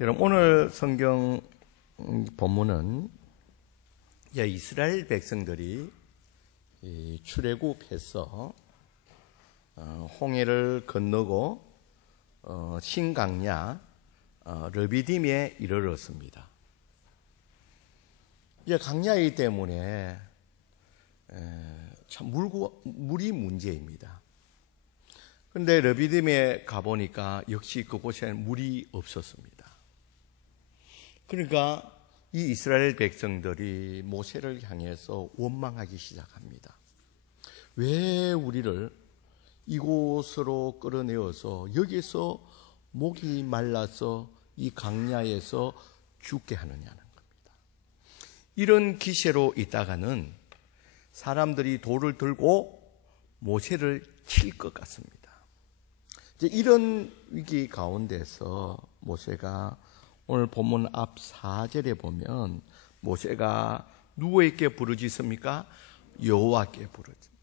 여러분, 오늘 성경 본문은 이스라엘 백성들이 출애굽해서 홍해를 건너고 신강야 르비딤에 이르렀습니다. 강야이기 때문에 참 물이 문제입니다. 그런데 르비딤에 가보니까 역시 그곳에는 물이 없었습니다. 그러니까 이 이스라엘 백성들이 모세를 향해서 원망하기 시작합니다. 왜 우리를 이곳으로 끌어내어서 여기서 목이 말라서 이 강야에서 죽게 하느냐는 겁니다. 이런 기세로 있다가는 사람들이 돌을 들고 모세를 칠 것 같습니다. 이런 위기 가운데서 모세가 오늘 본문 앞 4절에 보면 모세가 누구에게 부르짖습니까? 여호와께 부르짖습니다.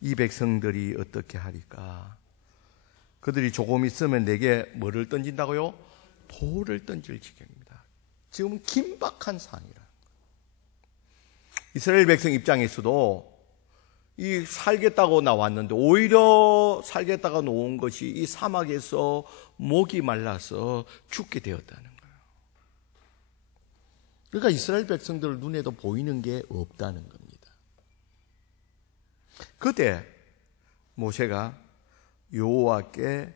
이 백성들이 어떻게 하리까? 그들이 조금 있으면 내게 뭐를 던진다고요? 돌을 던질 지경입니다. 지금 긴박한 상황이라는 거예요. 이스라엘 백성 입장에서도 이 살겠다고 나왔는데 오히려 살겠다가 놓은 것이 이 사막에서 목이 말라서 죽게 되었다는 거예요. 그러니까 이스라엘 백성들 눈에도 보이는 게 없다는 겁니다. 그때 모세가 여호와께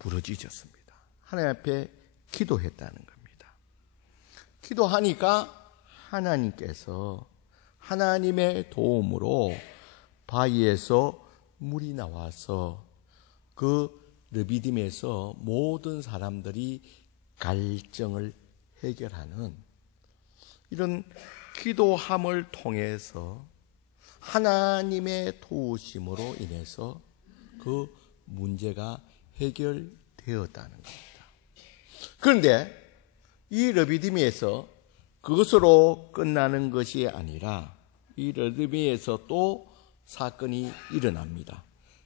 부르짖었습니다. 하나님 앞에 기도했다는 겁니다. 기도하니까 하나님께서 하나님의 도움으로 바위에서 물이 나와서 그 르비딤에서 모든 사람들이 갈증을 해결하는 이런 기도함을 통해서 하나님의 도우심으로 인해서 그 문제가 해결되었다는 겁니다. 그런데 이 르비딤에서 그것으로 끝나는 것이 아니라 이 르비딤에서 또 사건이 일어납니다.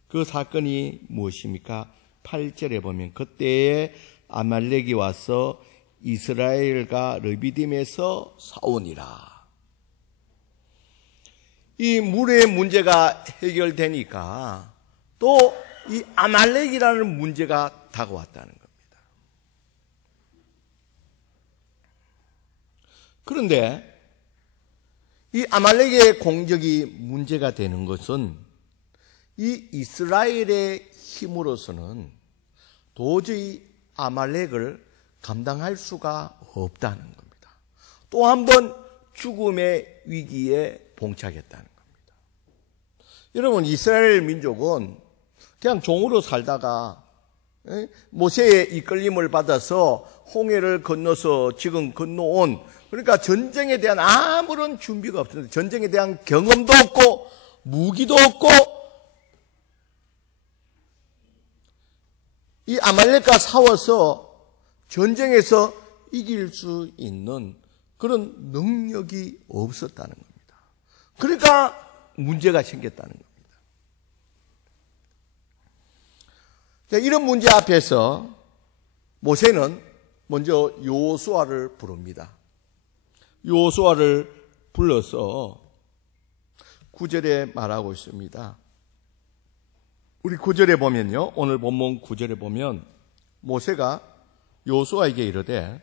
그 사건이 무엇입니까? 8절에 보면 그때에 아말렉이 와서 이스라엘과 르비딤에서 싸우니라. 이 물의 문제가 해결되니까 또 이 아말렉이라는 문제가 다가왔다는 겁니다. 그런데 이 아말렉의 공격이 문제가 되는 것은 이 이스라엘의 힘으로서는 도저히 아말렉을 감당할 수가 없다는 겁니다. 또 한 번 죽음의 위기에 봉착했다는 겁니다. 여러분, 이스라엘 민족은 그냥 종으로 살다가 모세의 이끌림을 받아서 홍해를 건너서 지금 건너온, 그러니까 전쟁에 대한 아무런 준비가 없습니다. 전쟁에 대한 경험도 없고 무기도 없고 이 아말렉과 싸워서 전쟁에서 이길 수 있는 그런 능력이 없었다는 겁니다. 그러니까 문제가 생겼다는 겁니다. 자, 이런 문제 앞에서 모세는 먼저 여호수아를 부릅니다. 여호수아를 불러서 9절에 말하고 있습니다. 우리 9절에 보면요, 오늘 본문 9절에 보면 모세가 여호수아에게 이르되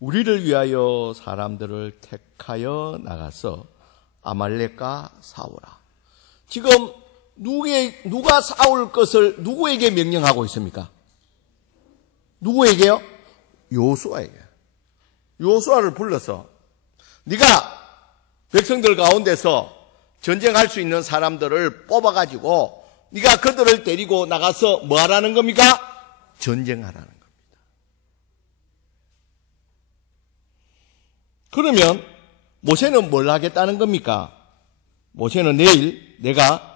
우리를 위하여 사람들을 택하여 나가서 아말렉과 싸우라. 지금 누가 싸울 것을 누구에게 명령하고 있습니까? 누구에게요? 여호수아에게. 여호수아를 불러서 네가 백성들 가운데서 전쟁할 수 있는 사람들을 뽑아가지고 네가 그들을 데리고 나가서 뭐 하라는 겁니까? 전쟁하라는 겁니다. 그러면 모세는 뭘 하겠다는 겁니까? 모세는 내일 내가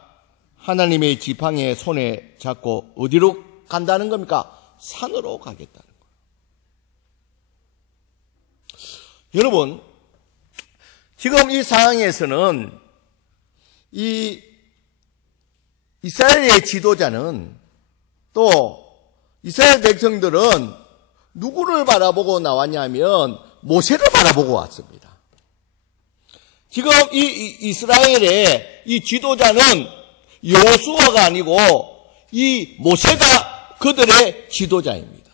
하나님의 지팡이의 손에 잡고 어디로 간다는 겁니까? 산으로 가겠다는 거예요. 여러분, 지금 이 상황에서는 이 이스라엘의 지도자는 또 이스라엘 백성들은 누구를 바라보고 나왔냐면 모세를 바라보고 왔습니다. 지금 이 이스라엘의 이 지도자는 여호수아가 아니고 이 모세가 그들의 지도자입니다.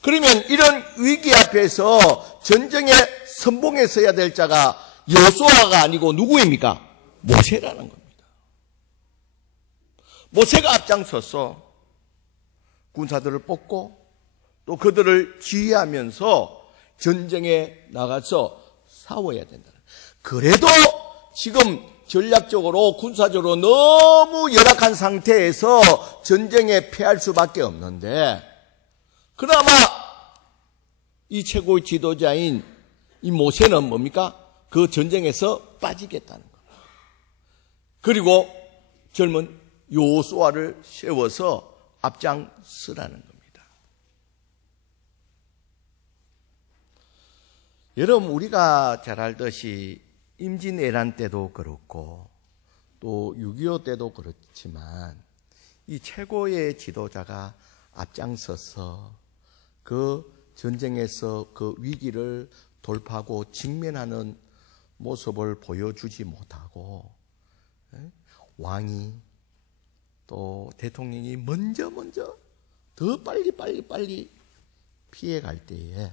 그러면 이런 위기 앞에서 전쟁에 선봉에 서야 될 자가 여호수아가 아니고 누구입니까? 모세라는 겁니다. 모세가 앞장서서 군사들을 뽑고 또 그들을 지휘하면서 전쟁에 나가서 싸워야 된다. 그래도 지금 전략적으로 군사적으로 너무 열악한 상태에서 전쟁에 패할 수밖에 없는데 그나마 이 최고의 지도자인 이 모세는 뭡니까? 그 전쟁에서 빠지겠다는 겁니다. 그리고 젊은 여호수아를 세워서 앞장서라는 겁니다. 여러분, 우리가 잘 알듯이 임진왜란 때도 그렇고 또 6.25 때도 그렇지만 이 최고의 지도자가 앞장서서 그 전쟁에서 그 위기를 돌파하고 직면하는 모습을 보여주지 못하고 왕이 또 대통령이 먼저 더 빨리 피해갈 때에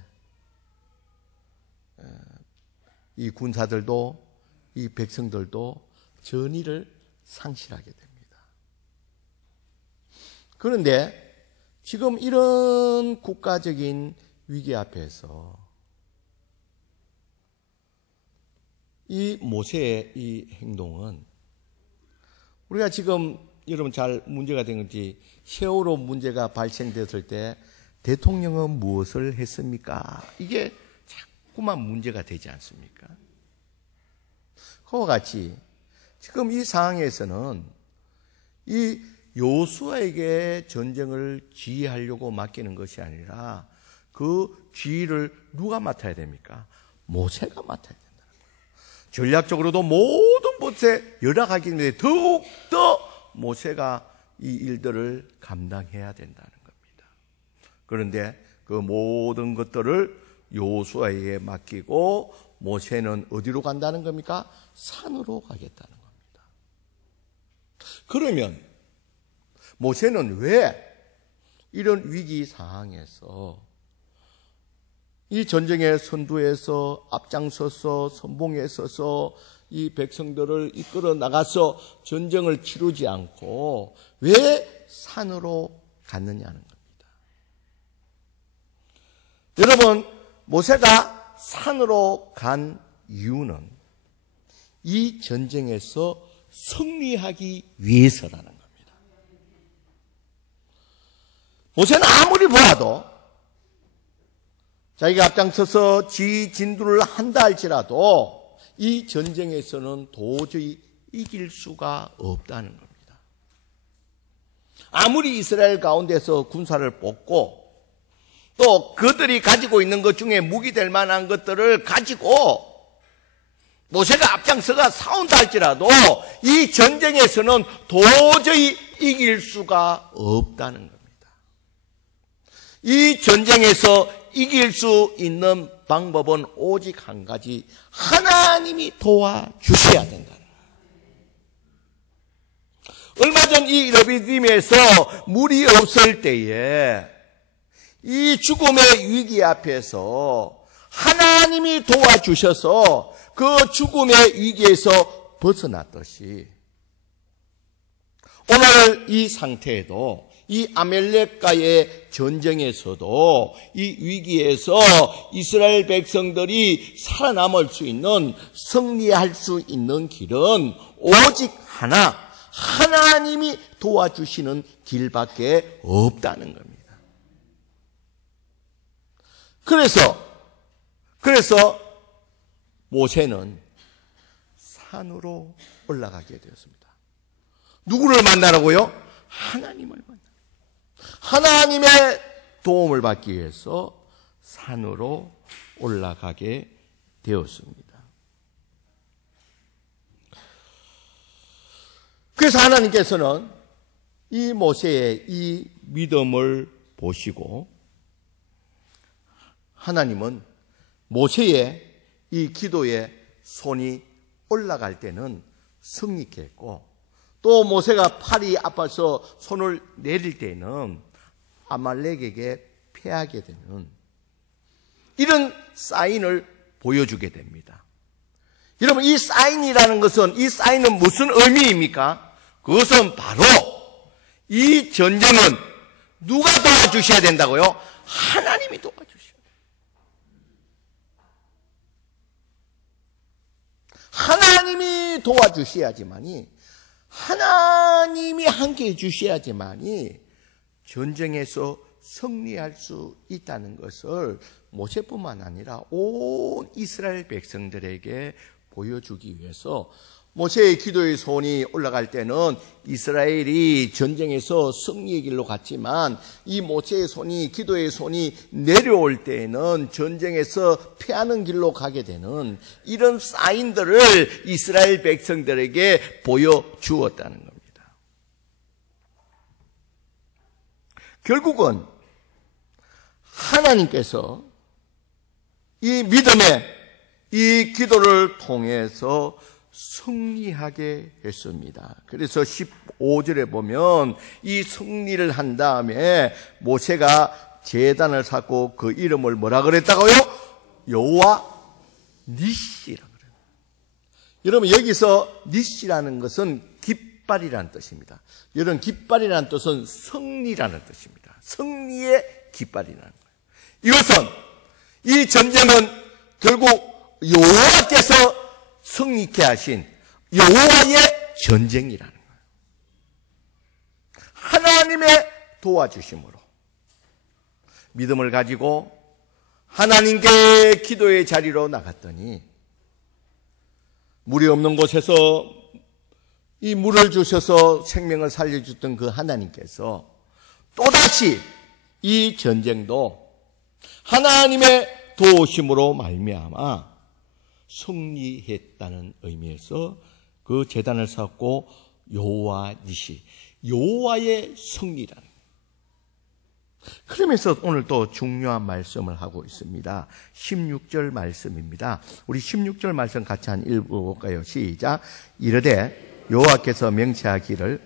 이 군사들도 이 백성들도 전의를 상실하게 됩니다. 그런데 지금 이런 국가적인 위기 앞에서 이 모세의 이 행동은 우리가 지금 여러분 잘 문제가 된 건지 세월호 문제가 발생됐을 때 대통령은 무엇을 했습니까? 이게 자꾸만 문제가 되지 않습니까? 그와 같이 지금 이 상황에서는 이 여호수아에게 전쟁을 지휘하려고 맡기는 것이 아니라 그 지휘를 누가 맡아야 됩니까? 모세가 맡아야 된다는 거예요. 전략적으로도 모든 것에 열악하기 때문에 더욱더 모세가 이 일들을 감당해야 된다는 겁니다. 그런데 그 모든 것들을 여호수아에게 맡기고 모세는 어디로 간다는 겁니까? 산으로 가겠다는 겁니다. 그러면 모세는 왜 이런 위기 상황에서 이 전쟁의 선두에서 앞장서서 선봉에 서서 이 백성들을 이끌어 나가서 전쟁을 치르지 않고 왜 산으로 갔느냐는 겁니다. 여러분, 모세가 산으로 간 이유는 이 전쟁에서 승리하기 위해서라는 겁니다. 모세는 아무리 보아도 자기가 앞장서서 진두를 한다 할지라도 이 전쟁에서는 도저히 이길 수가 없다는 겁니다. 아무리 이스라엘 가운데서 군사를 뽑고 또 그들이 가지고 있는 것 중에 무기 될 만한 것들을 가지고 모세가 앞장서가 싸운다 할지라도 이 전쟁에서는 도저히 이길 수가 없다는 겁니다. 이 전쟁에서 이길 수 있는 방법은 오직 한 가지, 하나님이 도와주셔야 된다는 거예요. 얼마 전 이 러비딤에서 물이 없을 때에 이 죽음의 위기 앞에서 하나님이 도와주셔서 그 죽음의 위기에서 벗어났듯이 오늘 이 상태에도 이 아멜렉과의 전쟁에서도 이 위기에서 이스라엘 백성들이 살아남을 수 있는, 승리할 수 있는 길은 오직 하나, 하나님이 도와주시는 길밖에 없다는 겁니다. 그래서 모세는 산으로 올라가게 되었습니다. 누구를 만나라고요? 하나님을 만나. 하나님의 도움을 받기 위해서 산으로 올라가게 되었습니다. 그래서 하나님께서는 이 모세의 이 믿음을 보시고 하나님은 모세의 이 기도에 손이 올라갈 때는 승리케 했고, 또 모세가 팔이 아파서 손을 내릴 때는 아말렉에게 패하게 되는 이런 사인을 보여주게 됩니다. 여러분, 이 사인이라는 것은, 이 사인은 무슨 의미입니까? 그것은 바로 이 전쟁은 누가 도와주셔야 된다고요? 하나님이 도와주셔야 돼요. 하나님이 도와주셔야지만이, 하나님이 함께 해주셔야지만이 전쟁에서 승리할 수 있다는 것을 모세뿐만 아니라 온 이스라엘 백성들에게 보여주기 위해서 모세의 기도의 손이 올라갈 때는 이스라엘이 전쟁에서 승리의 길로 갔지만, 이 모세의 손이, 기도의 손이 내려올 때에는 전쟁에서 패하는 길로 가게 되는 이런 사인들을 이스라엘 백성들에게 보여주었다는 겁니다. 결국은 하나님께서 이 믿음의 이 기도를 통해서 승리하게 했습니다. 그래서 15절에 보면 이 승리를 한 다음에 모세가 제단을 쌓고 그 이름을 뭐라 그랬다고요? 여호와 니시라고 그래요. 여러분, 여기서 니시라는 것은 깃발이라는 뜻입니다. 여러분, 깃발이라는 뜻은 승리라는 뜻입니다. 승리의 깃발이라는 거예요. 이것은, 이 전쟁은 결국 여호와께서 승리케 하신 여호와의 전쟁이라는 거예요. 하나님의 도와주심으로 믿음을 가지고 하나님께 기도의 자리로 나갔더니, 물이 없는 곳에서 이 물을 주셔서 생명을 살려주던 그 하나님께서 또다시 이 전쟁도 하나님의 도우심으로 말미암아 승리했다는 의미에서 그 제단을 쌓고 여호와 니시, 여호와의 승리라는. 그러면서 오늘 또 중요한 말씀을 하고 있습니다. 16절 말씀입니다. 우리 16절 말씀 같이 한 읽어볼까요? 시작. 이르되 여호와께서 명체하기를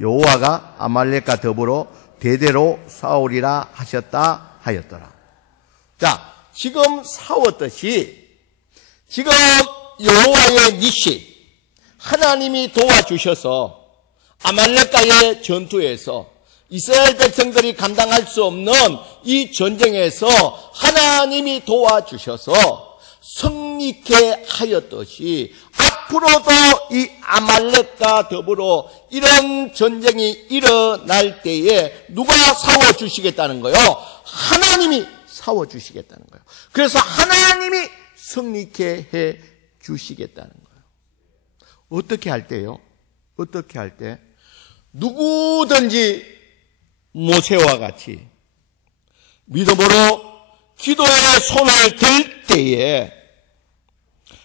여호와가 아말렉과 더불어 대대로 싸우리라 하셨다 하였더라. 자, 지금 싸웠듯이 지금 여호와의 니시, 하나님이 도와주셔서 아말렉과의 전투에서 이스라엘 백성들이 감당할 수 없는 이 전쟁에서 하나님이 도와주셔서 승리케 하였듯이 앞으로도 이 아말렉과 더불어 이런 전쟁이 일어날 때에 누가 싸워주시겠다는 거예요? 하나님이 싸워주시겠다는 거예요. 그래서 하나님이 승리케 해 주시겠다는 거예요. 어떻게 할 때요? 어떻게 할 때? 누구든지 모세와 같이 믿음으로 기도의 손을 들 때에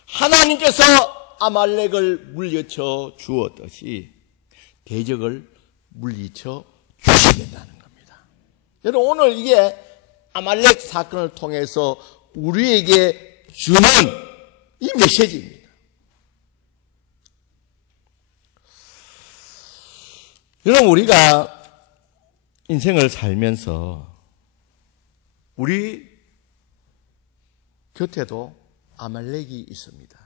하나님께서 아말렉을 물리쳐 주었듯이 대적을 물리쳐 주시겠다는 겁니다. 여러분, 오늘 이게 아말렉 사건을 통해서 우리에게 주는 이 메시지입니다. 여러분, 우리가 인생을 살면서 우리 곁에도 아말렉이 있습니다.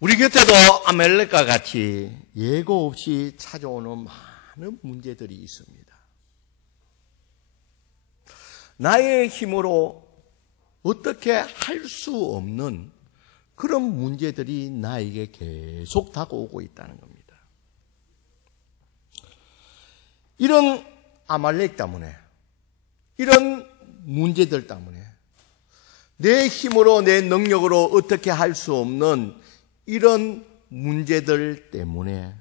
우리 곁에도 아말렉과 같이 예고 없이 찾아오는 많은 문제들이 있습니다. 나의 힘으로 어떻게 할 수 없는 그런 문제들이 나에게 계속 다가오고 있다는 겁니다. 이런 아말렉 때문에, 이런 문제들 때문에 내 힘으로, 내 능력으로 어떻게 할 수 없는 이런 문제들 때문에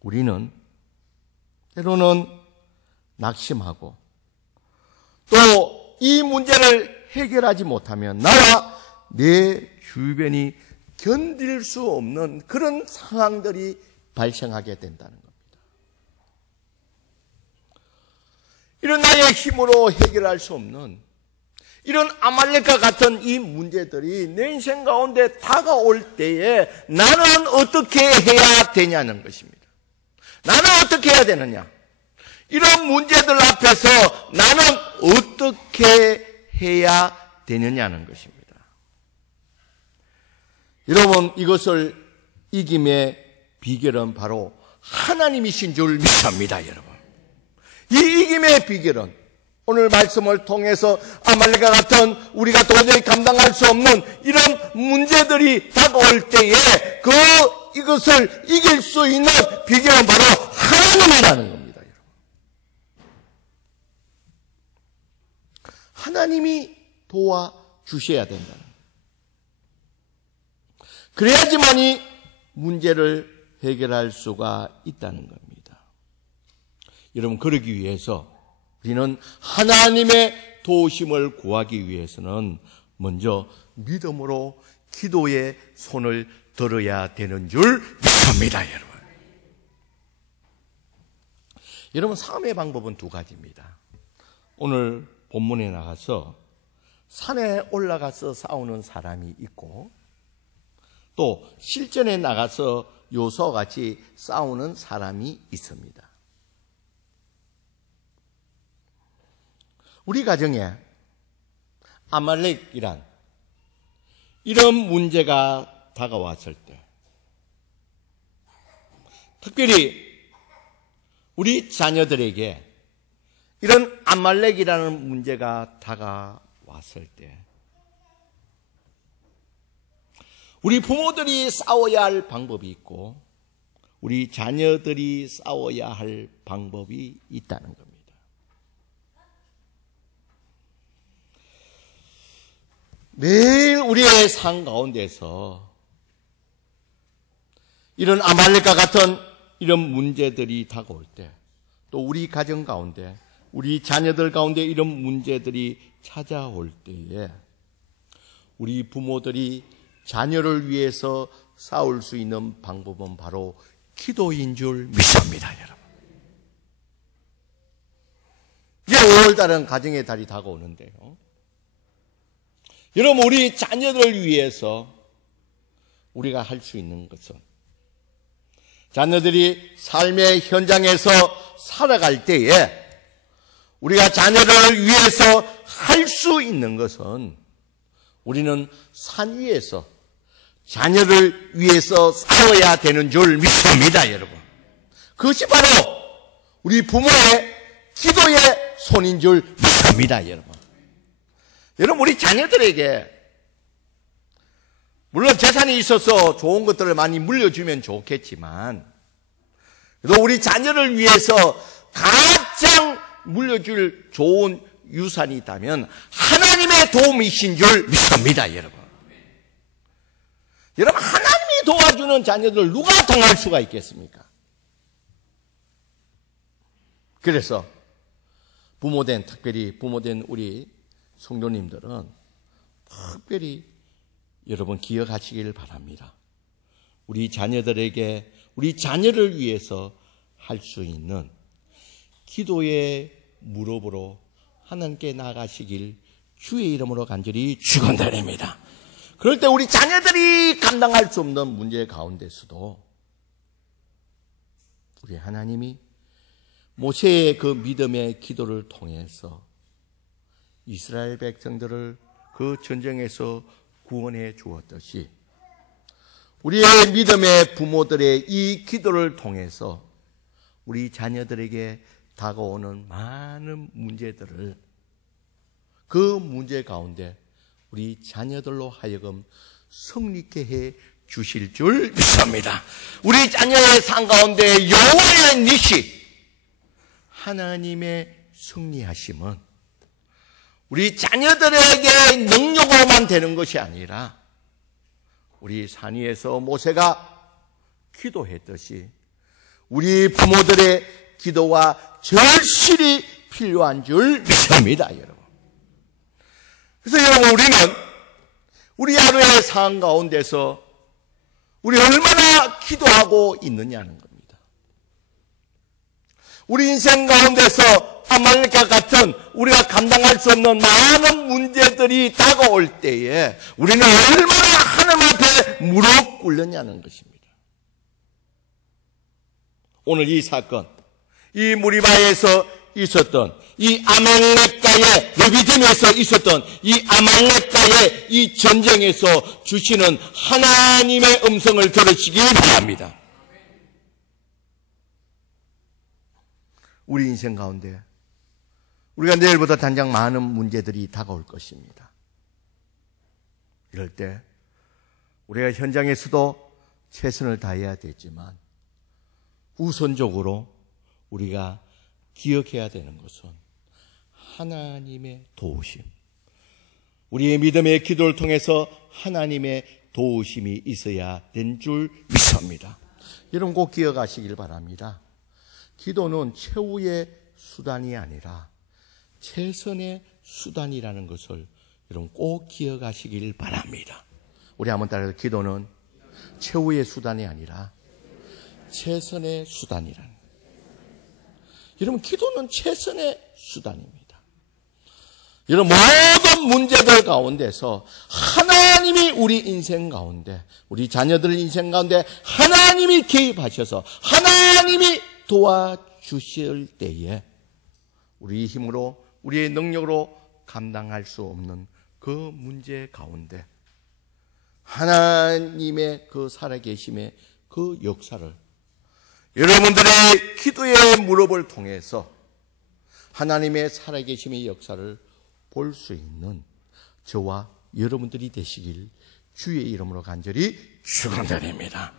우리는 때로는 낙심하고, 또 이 문제를 해결하지 못하면 나와 내 주변이 견딜 수 없는 그런 상황들이 발생하게 된다는 겁니다. 이런 나의 힘으로 해결할 수 없는 이런 아말렉과 같은 이 문제들이 내 인생 가운데 다가올 때에 나는 어떻게 해야 되냐는 것입니다. 나는 어떻게 해야 되느냐? 이런 문제들 앞에서 나는 어떻게 해야 되느냐는 것입니다. 여러분, 이것을 이김의 비결은 바로 하나님이신 줄 믿습니다, 여러분. 이 이김의 비결은 오늘 말씀을 통해서 아말렉과 같은 우리가 도저히 감당할 수 없는 이런 문제들이 다가올 때에 이것을 이길 수 있는 비결은 바로 하나님이라는 겁니다, 여러분. 하나님이 도와주셔야 된다는 거예요. 그래야지만이 문제를 해결할 수가 있다는 겁니다. 여러분, 그러기 위해서 우리는 하나님의 도우심을 구하기 위해서는 먼저 믿음으로 기도의 손을 들어야 되는 줄 믿습니다, 여러분. 여러분, 삶의 방법은 두 가지입니다. 오늘 본문에 나가서 산에 올라가서 싸우는 사람이 있고 또 실전에 나가서 요서와 같이 싸우는 사람이 있습니다. 우리 가정에 아말렉이란 이런 문제가 다가왔을 때, 특별히 우리 자녀들에게 이런 아말렉이라는 문제가 다가왔을 때, 우리 부모들이 싸워야 할 방법이 있고 우리 자녀들이 싸워야 할 방법이 있다는 겁니다. 매일 우리의 삶 가운데서 이런 아말렉과 같은 이런 문제들이 다가올 때, 또 우리 가정 가운데, 우리 자녀들 가운데 이런 문제들이 찾아올 때에 우리 부모들이 자녀를 위해서 싸울 수 있는 방법은 바로 기도인 줄 믿습니다, 여러분. 이제 5월달은 가정의 달이 다가오는데요. 여러분, 우리 자녀들을 위해서 우리가 할 수 있는 것은, 자녀들이 삶의 현장에서 살아갈 때에 우리가 자녀를 위해서 할 수 있는 것은, 우리는 산 위에서 자녀를 위해서 싸워야 되는 줄 믿습니다, 여러분. 그것이 바로 우리 부모의 기도의 손인 줄 믿습니다, 여러분. 여러분, 우리 자녀들에게 물론 재산이 있어서 좋은 것들을 많이 물려주면 좋겠지만, 또 우리 자녀를 위해서 가장 물려줄 좋은 유산이 있다면 하나님의 도움이신 줄 믿습니다, 여러분. 여러분, 하나님이 도와주는 자녀들 누가 당할 수가 있겠습니까? 그래서 특별히 부모된 우리 성도님들은 특별히 여러분 기억하시길 바랍니다. 우리 자녀들에게, 우리 자녀를 위해서 할 수 있는 기도의 무릎으로 하나님께 나가시길 주의 이름으로 간절히 축원드립니다. 그럴 때 우리 자녀들이 감당할 수 없는 문제 가운데서도 우리 하나님이 모세의 그 믿음의 기도를 통해서 이스라엘 백성들을 그 전쟁에서 구원해 주었듯이, 우리의 믿음의 부모들의 이 기도를 통해서 우리 자녀들에게 다가오는 많은 문제들을, 그 문제 가운데 우리 자녀들로 하여금 승리케 해 주실 줄 믿습니다. 우리 자녀의 삶 가운데 여호와의 니시, 하나님의 승리하심은 우리 자녀들에게 능력으로만 되는 것이 아니라, 우리 산 위에서 모세가 기도했듯이 우리 부모들의 기도와 절실히 필요한 줄 믿습니다, 여러분. 그래서 여러분, 우리는 우리 하루의 삶 가운데서 우리 얼마나 기도하고 있느냐는 겁니다. 우리 인생 가운데서 아말렉과 같은 우리가 감당할 수 없는 많은 문제들이 다가올 때에 우리는 얼마나 하나님 앞에 무릎 꿇느냐는 것입니다. 오늘 이 사건, 이 무리바에서 있었던 이 아말렉과의 레비딤에서 있었던 이 아말렉과의 이 전쟁에서 주시는 하나님의 음성을 들으시기 바랍니다. 우리 인생 가운데 우리가 내일보다 당장 많은 문제들이 다가올 것입니다. 이럴 때 우리가 현장에서도 최선을 다해야 되지만 우선적으로 우리가 기억해야 되는 것은 하나님의 도우심, 우리의 믿음의 기도를 통해서 하나님의 도우심이 있어야 된 줄 믿습니다. 여러분 꼭 기억하시길 바랍니다. 기도는 최후의 수단이 아니라 최선의 수단이라는 것을 여러분 꼭 기억하시길 바랍니다. 우리 한번 따라서 기도는 최후의 수단이 아니라 최선의 수단이라는. 여러분 기도는 최선의 수단입니다. 여러분 모든 문제들 가운데서 하나님이 우리 인생 가운데, 우리 자녀들 인생 가운데 하나님이 개입하셔서 하나님이 도와주실 때에 우리 힘으로, 우리의 능력으로 감당할 수 없는 그 문제 가운데 하나님의 그 살아계심의 그 역사를 여러분들의 기도의 무릎을 통해서 하나님의 살아계심의 역사를 볼 수 있는 저와 여러분들이 되시길 주의 이름으로 간절히 축원드립니다.